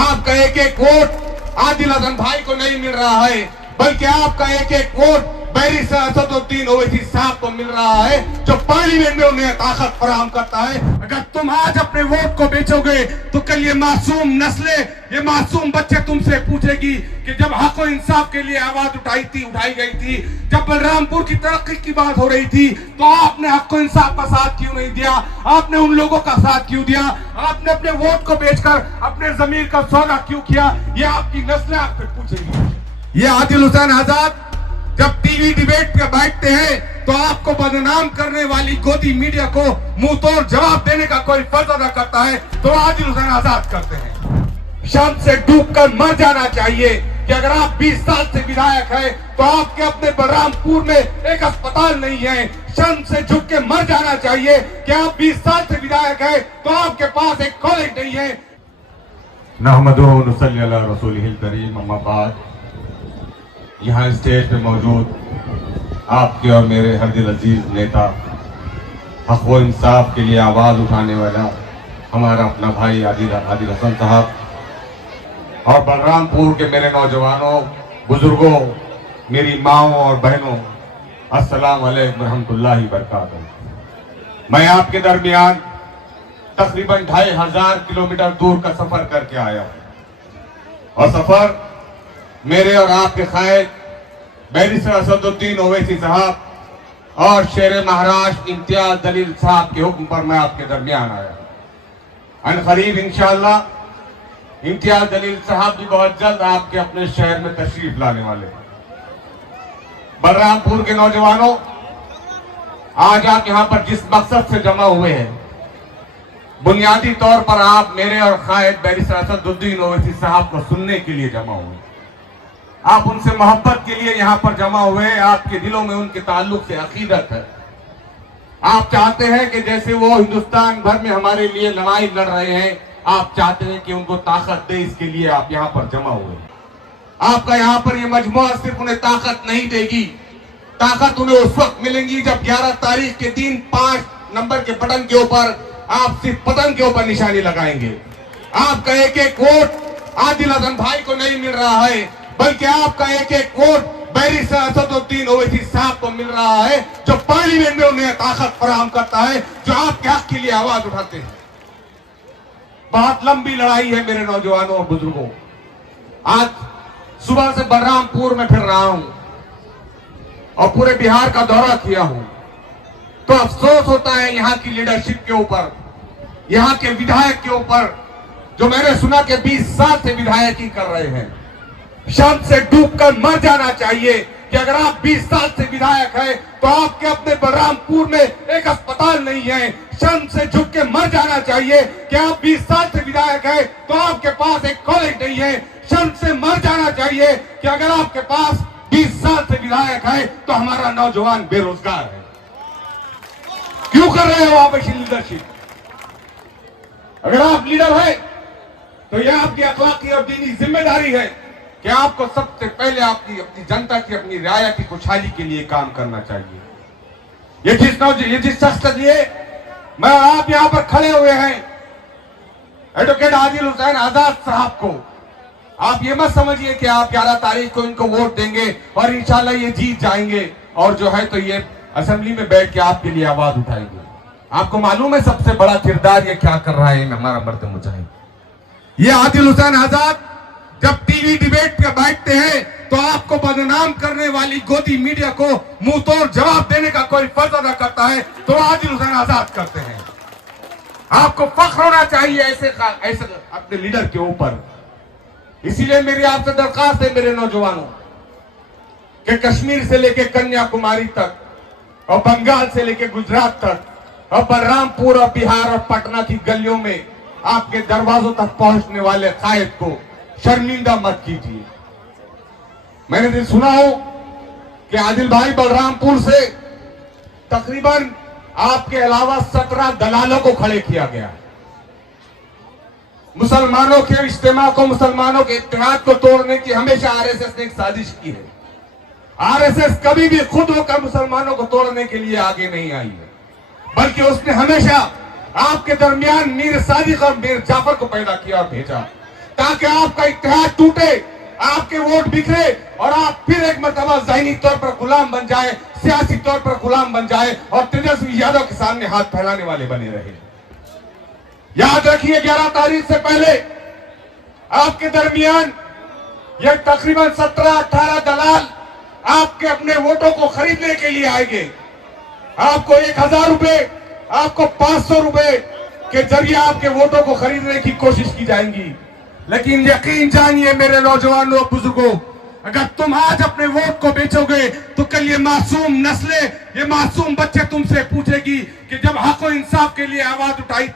आपका एक एक वोट आदिल हसन भाई को नहीं मिल रहा है, बल्कि आपका एक एक वोट बैरिस्टर असदुद्दीन ओवैसी साहब को मिल रहा है, जो पार्लियामेंट में उन्हें ताकत फराहम करता है। अगर तुम आज अपने वोट को बेचोगे तो कल ये मासूम नस्लें, ये मासूम बच्चे तुमसे पूछेगी कि जब हक और इंसाफ के लिए आवाज उठाई गई थी, जब बलरामपुर की तरक्की की बात हो रही थी, तो आपने हक और इंसाफ का साथ क्यों नहीं दिया? आपने उन लोगों का साथ क्यों दिया? आपने अपने वोट को बेचकर अपने जमीर का सौदा क्यों किया? ये आपकी नस्लें आपसे पूछेगी। ये आदिल हुसैन आजाद जब टीवी डिबेट पे बैठते हैं तो आपको बदनाम करने वाली गोदी मीडिया को मुंह तोड़ जवाब देने का कोई फर्ज अदा करता है तो आदिल हुसैन आजाद करते हैं। शर्म से डूबकर मर जाना चाहिए कि अगर आप 20 साल से विधायक हैं तो आपके अपने बलरामपुर में एक अस्पताल नहीं है। शर्म से झुक के मर जाना चाहिए कि आप 20 साल से विधायक हैं तो आपके पास एक कॉलेज नहीं है। नहमदुहु व नुसल्ली अला रसूलिहिल करीम, अम्मा बाद। यहाँ स्टेज पे मौजूद आपके और मेरे हर दिल अजीज नेता, हक व इंसाफ के लिए आवाज़ उठाने वाला हमारा अपना भाई आदिल हसन साहब, और बलरामपुर के मेरे नौजवानों, बुजुर्गों, मेरी माओं और बहनों, अस्सलाम वालेकुम रहमतुल्लाहि बरकातहू। मैं आपके दरमियान तकरीबन 2500 किलोमीटर दूर का सफर करके आया हूँ, और सफर मेरे और आपके कायद बैरिस्टर असदुद्दीन ओवैसी साहब और शेर महाराष्ट्र इम्तियाज जलील साहब के हुक्म पर मैं आपके दरमियान आया। अनकरीब इंशाअल्लाह इम्तियाज जलील साहब भी बहुत जल्द आपके अपने शहर में तशरीफ लाने वाले हैं। बलरामपुर के नौजवानों, आज आप यहाँ पर जिस मकसद से जमा हुए हैं, बुनियादी तौर पर आप मेरे और कायद बैरिस्टर असदुद्दीन ओवैसी साहब को सुनने के लिए जमा हुए। आप उनसे मोहब्बत के लिए यहाँ पर जमा हुए। आपके दिलों में उनके ताल्लुक से अकीदत है। आप चाहते हैं कि जैसे वो हिंदुस्तान भर में हमारे लिए लड़ाई लड़ रहे हैं, आप चाहते हैं कि उनको ताकत दे, इसके लिए आप यहाँ पर जमा हुए। आपका यहाँ पर ये मजमुआ सिर्फ उन्हें ताकत नहीं देगी, ताकत उन्हें उस वक्त मिलेगी जब 11 तारीख के दिन 5 नंबर के बटन के ऊपर आप सिर्फ पतन के ऊपर निशानी लगाएंगे। आपका एक एक वोट आदिल हसन भाई को नहीं मिल रहा है, बल्कि आपका एक एक वोट बैरिस्टर असदुद्दीन ओवैसी साहब को मिल रहा है, जो पार्लियामेंट में उन्हें ताकत फराहम करता है, जो आपके हक के लिए आवाज उठाते हैं। बहुत लंबी लड़ाई है मेरे नौजवानों और बुजुर्गों। आज सुबह से बलरामपुर में फिर रहा हूं और पूरे बिहार का दौरा किया हूं, तो अफसोस होता है यहाँ की लीडरशिप के ऊपर, यहाँ के विधायक के ऊपर, जो मैंने सुना कि 20 साल से विधायकी कर रहे हैं। शर्म से डूबकर मर जाना चाहिए कि अगर आप 20 साल से विधायक हैं तो आपके अपने बलरामपुर में एक अस्पताल नहीं है। शर्म से झुक के मर जाना चाहिए कि आप 20 साल से विधायक हैं तो आपके पास एक कॉलेज नहीं है। शर्म से मर जाना चाहिए कि अगर आपके पास 20 साल से विधायक है तो हमारा नौजवान बेरोजगार है। क्यों कर रहे हो आप ऐसी लीडरशिप? अगर आप लीडर है तो यह आपकी अखलाकी और दीनी जिम्मेदारी है कि आपको सबसे पहले अपनी जनता की, अपनी राया की खुशहाली के लिए काम करना चाहिए। ये जिस शख्स के लिए मैं आप यहां पर खड़े हुए हैं, एडवोकेट आदिल हुसैन आजाद साहब को, आप ये मत समझिए कि आप 11 तारीख को इनको वोट देंगे और इंशाल्लाह ये जीत जाएंगे और जो है तो ये असेंबली में बैठ के आपके लिए आवाज उठाएंगे। आपको मालूम है सबसे बड़ा किरदार ये क्या कर रहा है हमारा मर्द मुजाहिद। ये आदिल हुसैन आजाद जब टीवी डिबेट पे बैठते हैं तो आपको बदनाम करने वाली गोदी मीडिया को मुंह तोड़ जवाब देने का कोई फर्ज अदा करता है तो आदिल हुसैन आजाद करते हैं। आपको फख्र होना चाहिए ऐसे अपने लीडर के ऊपर। इसीलिए मेरी आपसे दरखास्त है मेरे नौजवानों कि कश्मीर से लेके कन्याकुमारी तक और बंगाल से लेके गुजरात तक और बलरामपुर और बिहार और पटना की गलियों में आपके दरवाजों तक पहुंचने वाले कायद को शर्मिंदा मत कीजिए। मैंने तो सुना हो कि आदिल भाई बलरामपुर से तकरीबन आपके अलावा 17 दलालों को खड़े किया गया। मुसलमानों के इज्तिमा को, मुसलमानों के इत्तेहाद को तोड़ने की हमेशा आरएसएस ने एक साजिश की है। आरएसएस कभी भी खुद होकर मुसलमानों को तोड़ने के लिए आगे नहीं आई है, बल्कि उसने हमेशा आपके दरमियान मीर सादिक और मीर जाफर को पैदा किया और भेजा। ताकि आपका इत्तेहाद टूटे, आपके वोट बिखरे और आप फिर एक मरतबा ज़हनी तौर पर गुलाम बन जाए, सियासी तौर पर गुलाम बन जाए और तेजस्वी यादव के सामने हाथ फैलाने वाले बने रहे। याद रखिए 11 तारीख से पहले आपके दरमियान ये तकरीबन 17-18 दलाल आपके अपने वोटों को खरीदने के लिए आएंगे। आपको 1000 रुपए, आपको 500 रुपए के जरिए आपके वोटों को खरीदने की कोशिश की जाएंगी। लेकिन यकीन जानिए मेरे नौजवानों और बुजुर्गों, अगर तुम आज अपने वोट को बेचोगे तो कल ये मासूम नस्लें, ये मासूम बच्चे तुमसे पूछेगी कि जब हक और इंसाफ के लिए आवाज उठाई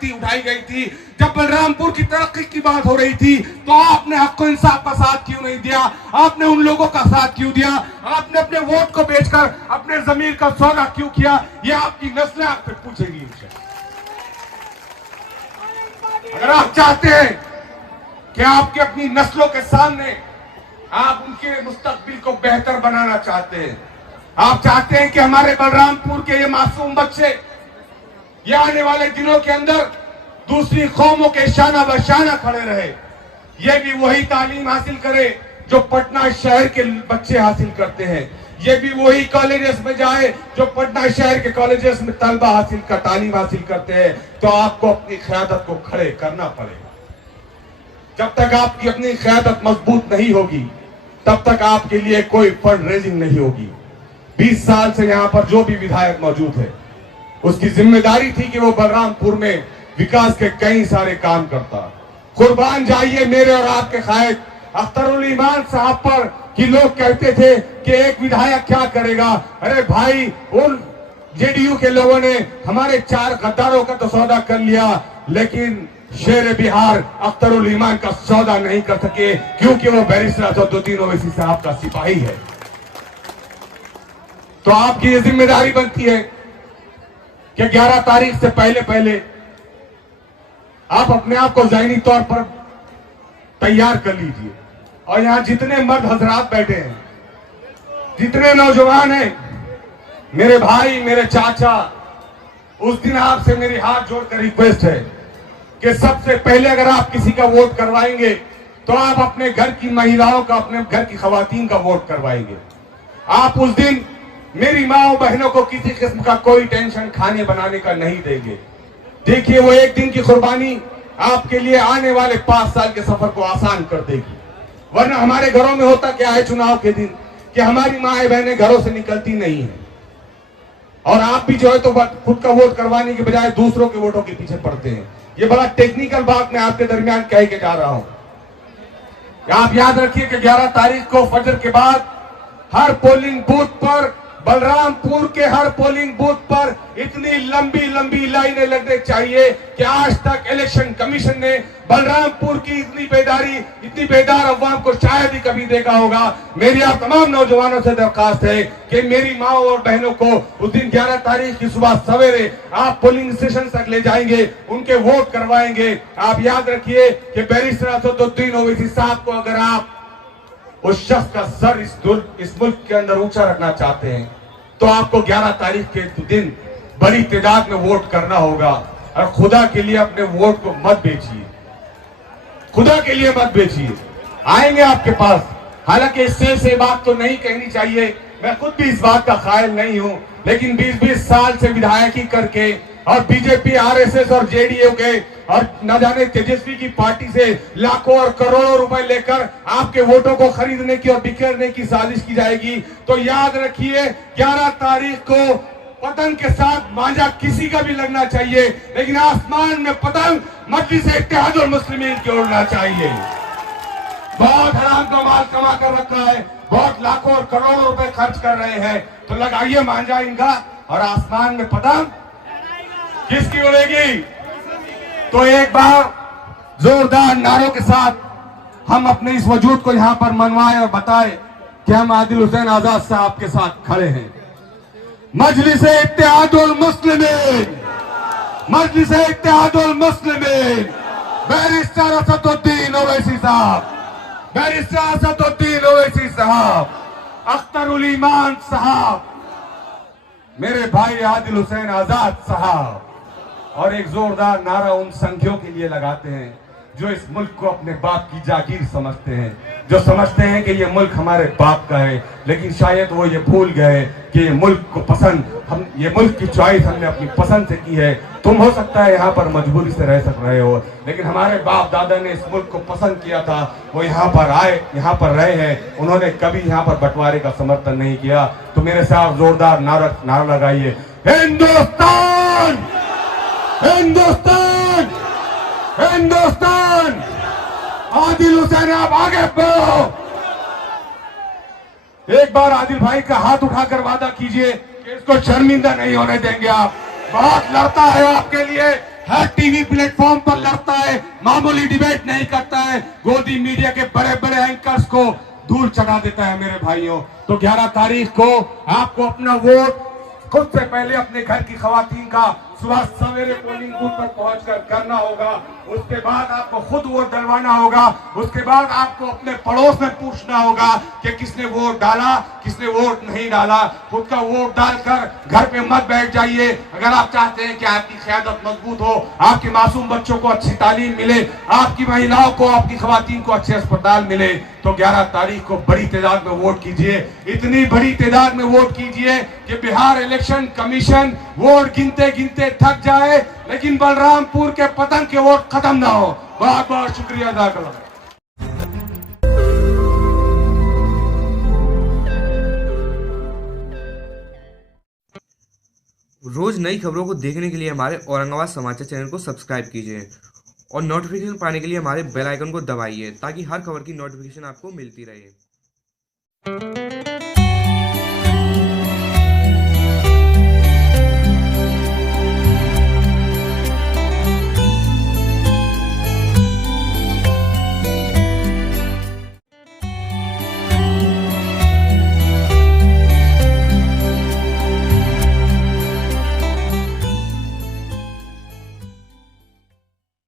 गई थी, जब बलरामपुर की तरक्की की बात हो रही थी, तो आपने हक और इंसाफ का साथ क्यों नहीं दिया? आपने उन लोगों का साथ क्यों दिया? आपने अपने वोट को बेचकर अपने जमीर का सौदा क्यों किया? ये आपकी नस्लें आपसे पूछेगी। अगर आप चाहते हैं कि आपके अपनी नस्लों के सामने आप उनके मुस्तकबिल को बेहतर बनाना चाहते हैं, आप चाहते हैं कि हमारे बलरामपुर के ये मासूम बच्चे ये आने वाले दिनों के अंदर दूसरी कौमों के शाना बशाना खड़े रहे, ये भी वही तालीम हासिल करे जो पटना शहर के बच्चे हासिल करते हैं, ये भी वही कॉलेजेस में जाए जो पटना शहर के कॉलेजेस में तलबा तालीम हासिल करते हैं, तो आपको अपनी क़यादत को खड़े करना पड़ेगा। जब तक आपकी अपनी क़यादत मजबूत नहीं होगी तब तक आपके लिए कोई फंड रेजिंग नहीं होगी। 20 साल से यहाँ पर जो भी विधायक मौजूद है उसकी जिम्मेदारी थी कि वो बलरामपुर में विकास के कई सारे काम करता। कुर्बान जाइए मेरे और आपके कायद अख्तरुल ईमान साहब पर कि लोग कहते थे कि एक विधायक क्या करेगा। अरे भाई, उन जेडीयू के लोगों ने हमारे 4 गद्दारों का तो सौदा कर लिया, लेकिन शेर बिहार अख्तरुल ईमान का सौदा नहीं कर सके क्योंकि वो बैरिस्टर असदुद्दीन ओवैसी साहब का सिपाही है। तो आपकी ये जिम्मेदारी बनती है कि 11 तारीख से पहले आप अपने आप को ज़हनी तौर पर तैयार कर लीजिए। और यहां जितने मर्द हजरात बैठे हैं, जितने नौजवान हैं, मेरे भाई, मेरे चाचा, उस दिन आपसे मेरी हाथ जोड़कर रिक्वेस्ट है कि सबसे पहले अगर आप किसी का वोट करवाएंगे तो आप अपने घर की महिलाओं का, अपने घर की खवातीन का वोट करवाएंगे। आप उस दिन मेरी माँ बहनों को किसी किस्म का कोई टेंशन खाने बनाने का नहीं देंगे। देखिए, वो एक दिन की कुर्बानी आपके लिए आने वाले 5 साल के सफर को आसान कर देगी। वरना हमारे घरों में होता क्या है चुनाव के दिन कि हमारी माए बहनें घरों से निकलती नहीं है और आप भी जो है तो खुद का वोट करवाने के बजाय दूसरों के वोटों के पीछे पड़ते हैं। ये बड़ा टेक्निकल बात मैं आपके दरमियान कह के जा रहा हूं। आप याद रखिए कि 11 तारीख को फजर के बाद हर पोलिंग बूथ पर, बलरामपुर के हर पोलिंग बूथ पर इतनी लंबी लंबी लाइनें लगने चाहिए कि आज तक इलेक्शन कमीशन ने बलरामपुर की इतनी बेदार अवाम को शायद ही कभी देखा होगा। मेरी आप तमाम नौजवानों से दरखास्त है कि मेरी माओ और बहनों को उस दिन 11 तारीख की सुबह सवेरे आप पोलिंग स्टेशन तक ले जाएंगे, उनके वोट करवाएंगे। आप याद रखिए कि बैरिस्टर असदुद्दीन ओवैसी साहब को अगर आप उस शख्स का सर इस मुल्क के अंदर ऊंचा रखना चाहते हैं तो आपको 11 तारीख के दिन बड़ी तादाद में वोट करना होगा। और खुदा के लिए अपने वोट को मत बेचिए, खुदा के लिए मत बेचिए। आएंगे आपके पास। हालांकि इससे से बात तो नहीं कहनी चाहिए, मैं खुद भी इस बात का कायल नहीं हूं, लेकिन 20-20 साल से विधायकी करके और बीजेपी, आरएसएस और जेडीयू के और न जाने तेजस्वी की पार्टी से लाखों और करोड़ों रुपए लेकर आपके वोटों को खरीदने की और बिखेरने की साजिश की जाएगी। तो याद रखिए 11 तारीख को पतंग के साथ मांझा किसी का भी लगना चाहिए, लेकिन आसमान में पतंग मजलिस इत्तेहादुल मुस्लिमीन की उड़ना चाहिए। बहुत हराम का माल कमा कर रखा है, बहुत लाखों और करोड़ों रुपए खर्च कर रहे हैं, तो लगाइए मांझा इनका और आसमान में पतंग किसकी उड़ेगी। तो एक बार जोरदार नारों के साथ हम अपने इस वजूद को यहां पर मनवाएं और बताएं कि हम आदिल हुसैन आजाद साहब के साथ खड़े हैं। मजलिस इत्तेहादुल मुस्लिमीन, मजलिस इत्तेहादुल मुस्लिमीन, बैरिस्टर असदुद्दीन ओवैसी साहब, बैरिस्टर असदुद्दीन ओवैसी साहब, अख्तरुल ईमान साहब, मेरे भाई आदिल हुसैन आजाद साहब। और एक जोरदार नारा उन संख्यों के लिए लगाते हैं जो इस मुल्क को अपने बाप की जागीर समझते हैं, जो समझते हैं कि ये मुल्क हमारे बाप का है, लेकिन शायद वो ये भूल गए कि ये मुल्क को पसंद हम ये मुल्क की चॉइस हमने अपनी पसंद से की है। तुम हो सकता है यहाँ पर मजबूरी से रह सक रहे हो, लेकिन हमारे बाप दादा ने इस मुल्क को पसंद किया था, वो यहाँ पर आए, यहाँ पर रहे हैं, उन्होंने कभी यहाँ पर बंटवारे का समर्थन नहीं किया। तो मेरे साथ जोरदार नारा लगाइए, हिंदुस्तान, हिंदुस्तान, हिंदुस्तान। आदिल हुसैन आप आगे बढ़ो। एक बार आदिल भाई का हाथ उठाकर वादा कीजिए कि इसको शर्मिंदा नहीं होने देंगे। आप बहुत लड़ता है आपके लिए, हर टीवी प्लेटफॉर्म पर लड़ता है, मामूली डिबेट नहीं करता है, गोदी मीडिया के बड़े बड़े एंकर्स को धूल चढ़ा देता है। मेरे भाइयों, तो 11 तारीख को आपको अपना वोट खुद से पहले अपने घर की खवातीन का सुबह सवेरे पोलिंग बूथ पर पहुंचकर करना होगा। उसके बाद आपको खुद वोट डलवाना होगा। उसके बाद आपको अपने पड़ोस में पूछना होगा कि किसने वोट डाला, किसने वोट नहीं डाला। खुद का वोट डालकर घर पे मत बैठ जाइए। अगर आप चाहते हैं कि आपकी क़यादत मजबूत हो, आपके मासूम बच्चों को अच्छी तालीम मिले, आपकी महिलाओं को, आपकी खवातीन को अच्छे अस्पताल मिले, तो 11 तारीख को बड़ी तादाद में वोट कीजिए। इतनी बड़ी तादाद में वोट कीजिए कि बिहार इलेक्शन कमीशन वोट गिनते गिनते थक जाए, लेकिन बलरामपुर के पतंग के वोट खत्म ना हो। बहुत बहुत शुक्रिया अदा करो। रोज नई खबरों को देखने के लिए हमारे औरंगाबाद समाचार चैनल को सब्सक्राइब कीजिए और नोटिफिकेशन पाने के लिए हमारे बेल आइकन को दबाइए ताकि हर खबर की नोटिफिकेशन आपको मिलती रहे।